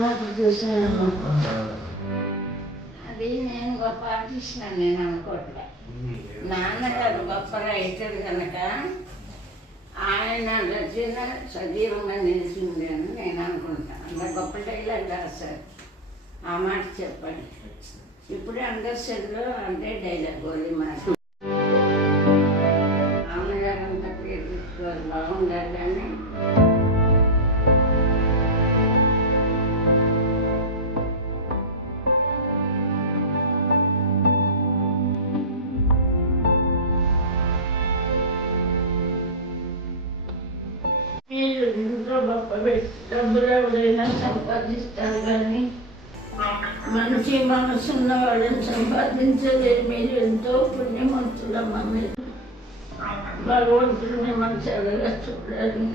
వచ్చినప్పుడు చూసాను. అది నేను గొప్ప ఆర్టిస్ట్ అని నేను అనుకోవట్లే. నాన్నగారు గొప్ప రైటర్ కనుక ఆయన రచన సజీవంగా నిలిచింది అని నేను అనుకుంటాను. అంత గొప్ప డైలాగ్ రాశారు, ఆ మాట చెప్పండి. ఇప్పుడే అండర్స్టాండ్లో అంటే డైలాగ్ గోళీ మాట. నాన్నగారు అంత పేరు పెట్టుకోవాలి, బాగుండాలి కానీ మీరు ఇంట్లో గొప్ప డబ్బులు ఎవరైనా సంపాదిస్తారు కానీ మంచి మనసున్న వాళ్ళని సంపాదించలేదు. మీరు ఎంతో పుణ్యవంతులమ్మ. మీరు భగవంతుడిని మనసు చూడాలి.